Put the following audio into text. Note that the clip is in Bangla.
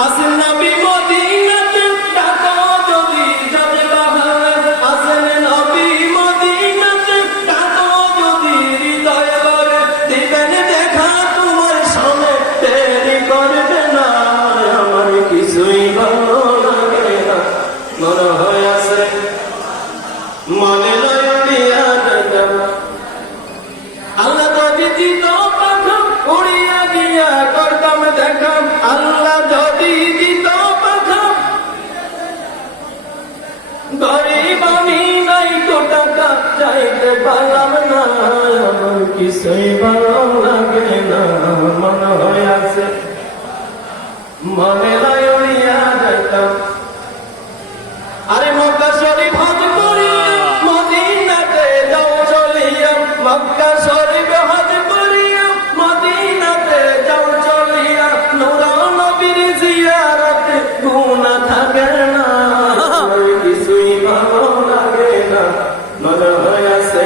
আসেন নবী মদিনাতে ডাকো যদি যাবে বাহার, আসেন নবী মদিনাতে ডাকো যদি হৃদয় ভরে, দিবেন দেখা তোমার সামনে দেরি করবে না, আমার কিছুই ভালো লাগে না, মনে হয় আছে মনে নয় উড়িয়া দেখা। আল্লাহ যদি দিত পাখা উড়িয়া গিয়া করতাম দেখা, আল্লাহ যদি দিত পাখা, গরিব আমি নাই তো টাকা চাইতে পারলাম না, আমার কিছুই ভালো লাগে না, মনে হয় আছে মনে নয় উড়িয়া দেখা। আরে মক্কা শরীফ হজ করিয়া মদিনাতে যাও চলিয়া, মক্কা শরীফ হজ করিয়া মদিনাতে যাও চলিয়া, নূর নবীর জিয়ারতে গুনাহ থাকে না, কিছুই ভালো লাগে না, মনে হয় আছে